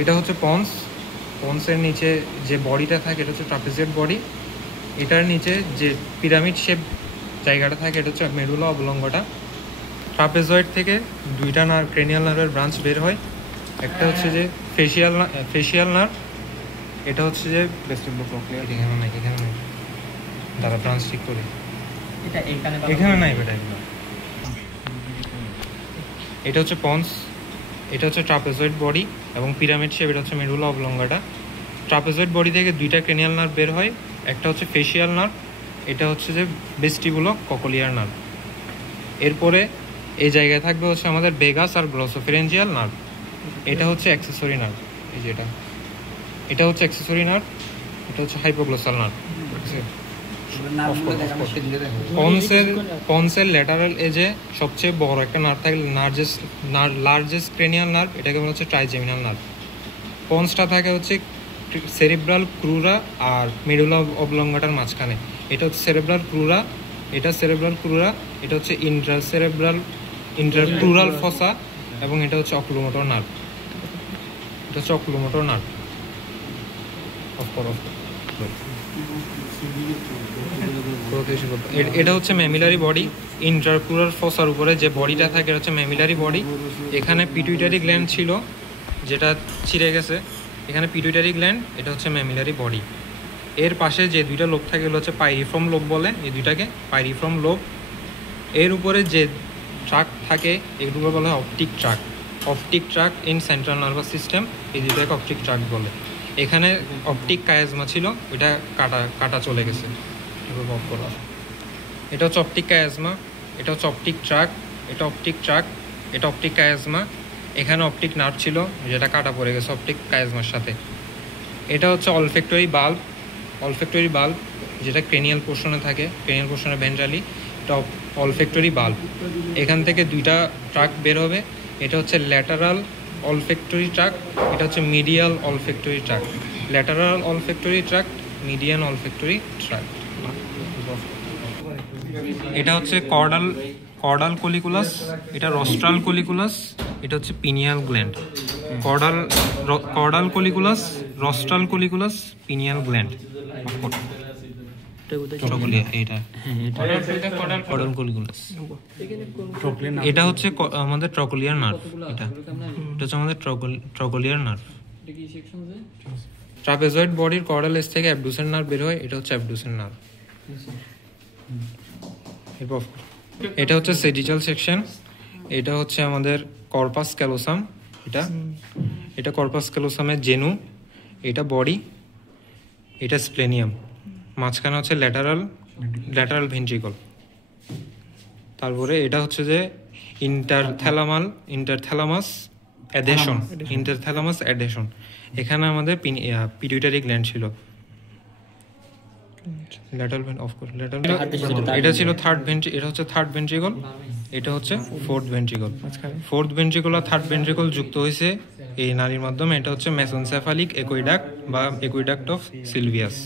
এটা হচ্ছে পন্স। পন্সের নিচে যে বডিটা থাকে এটা হচ্ছে ট্রাপিজয়েড বডি। এটার নিচে যে পিরামিড শেপ জায়গাটা থাকে এটা হচ্ছে মেডুলা অবলঙ্গটা। ট্রাপিজয়েড থেকে দুইটা ক্রেনিয়াল নার্ভের ব্রাঞ্চ বের হয়। একটা হচ্ছে যে ফেশিয়াল নার্ভ, এটা হচ্ছে যে ভেস্টিবুলোকক্লিয়ার। এখানে নাই, এখানে নাই, দাঁড়া ব্রাঞ্চ ঠিক করে, এখানে নাই বেটা। এটা হচ্ছে পন্স, এটা হচ্ছে ট্রাপিজয়েড বডি এবং পিরামিড শেপ, এটা হচ্ছে মেডুলা অবলঙ্গাটা। ট্রাপিজয়েড বডি থেকে দুইটা ক্রেনিয়াল নার্ভ বের হয়, একটা হচ্ছে ফেশিয়াল নার্ভ, এটা হচ্ছে যে ভেস্টিবুলোকক্লিয়ার নার্ভ। এরপরে এই জায়গায় থাকবে হচ্ছে আমাদের ভেগাস আর গ্লসোফেরেঞ্জিয়াল নার্ভ। এটা হচ্ছে অ্যাক্সেসরি নার্ভ, এই যেটা, এটা হচ্ছে অ্যাক্সেসরি নার্ভ, এটা হচ্ছে হাইপোগ্লসাল নার্ভ। পন্সের ল্যাটারাল এজে সবচেয়ে বড় একটা নার্ভ থাকে, লার্জেস্ট ক্রেনিয়াল নার্ভ, এটাকে বলা হচ্ছে ট্রাইজেমিনাল নার্ভ। পন্সটা থাকে হচ্ছে সেরিব্রাল ক্রুরা আর মেডুলা অবলঙ্গাটার মাঝখানে। এটা হচ্ছে সেরিব্রাল ক্রুরা, এটা সেরিব্রাল ক্রুরা, এটা হচ্ছে ইন্টারক্রুরাল ফসা এবং এটা হচ্ছে অকুলোমোটর নার্ভ। এটা হচ্ছে অকুলোমোটর নার্ভ। এটা হচ্ছে ম্যামিলারি বডি। ইন্টারক্রুরাল ফসার উপরে যে বডিটা থাকে এটা হচ্ছে ম্যামিলারি বডি। এখানে পিটুইটারি গ্ল্যান্ড ছিল যেটা ছিঁড়ে গেছে, এখানে পিটুইটারি গ্ল্যান্ড, এটা হচ্ছে ম্যামিলারি বডি। এর পাশে যে দুইটা লোব থাকে এগুলো হচ্ছে পাইরিফর্ম লোব বলে, এই দুইটাকে পাইরিফর্ম লোব। এর উপরে যে ট্রাক থাকে এগুলো বলা হয় optic truck. Optic truck in central nervous system, এই দুইটাকে অপটিক ট্রাক বলে। এখানে অপটিক কায়াজমা ছিল, ওইটা কাটা চলে গেছে। এটা হচ্ছে অপটিক কায়াজমা, এটা হচ্ছে অপটিক ট্রাক, এটা অপটিক ট্রাক, এটা অপটিক কায়াজমা। এখানে অপটিক নার্ভ ছিল যেটা কাটা পড়ে গেছে অপটিক কায়াজমার সাথে। এটা হচ্ছে অলফ্যাক্টরি বাল্ব, অলফ্যাক্টরি বাল্ব যেটা ক্রেনিয়াল পোর্শনে থাকে, ক্রেনিয়াল পোর্শনে ভেন্ট্রালি, এটা অলফ্যাক্টরি বাল্ব। এখান থেকে দুইটা ট্রাক বের হবে, এটা হচ্ছে ল্যাটারাল অলফ্যাক্টরি ট্রাক, এটা হচ্ছে medial olfactory tract. Lateral olfactory tract, median olfactory tract. এটা হচ্ছে কর্ডাল কলিকুলাস, এটা রস্ট্রাল কলিকুলাস, এটা হচ্ছে pineal gland. Caudal colliculus, rostral colliculus, pineal gland. এটা হচ্ছে আমাদের ট্রকলিয়ার নার্ভ, এটা হচ্ছে আমাদের ট্রকলিয়ার নার্ভ। ট্রাপেজয়েড বডির কর্ডাল থেকে অ্যাবডুসেন নার্ভ বের হয়, এটা হচ্ছে অ্যাবডুসেন নার্ভ। এটা হচ্ছে সেডিটাল সেকশন, এটা হচ্ছে আমাদের কর্পাস ক্যালোসাম, এটা কর্পাস ক্যালোসামের জেনু, এটা বডি, এটা স্প্লেনিয়াম, মাঝখানে হচ্ছে ল্যাটারাল ভেন্ট্রিকল। তারপরে এটা হচ্ছে যে ইন্টারথ্যালামাস অ্যাডেশন। এখানে আমাদের পিটুইটারি গ্ল্যান্ড ছিল। এটা ছিল এটা হচ্ছে থার্ড ভেন্ট্রিকল, এটা হচ্ছে ফোর্থ ভেন্ট্রিকল। ফোর্থ ভেন্ট্রিকল আর থার্ড ভেন্ট্রিকল যুক্ত হয়েছে এই নালীর মাধ্যমে, এটা হচ্ছে মেসেনসেফালিক অ্যাকুইডাক্ট বা অ্যাকুইডাক্ট অফ সিলভিয়াস।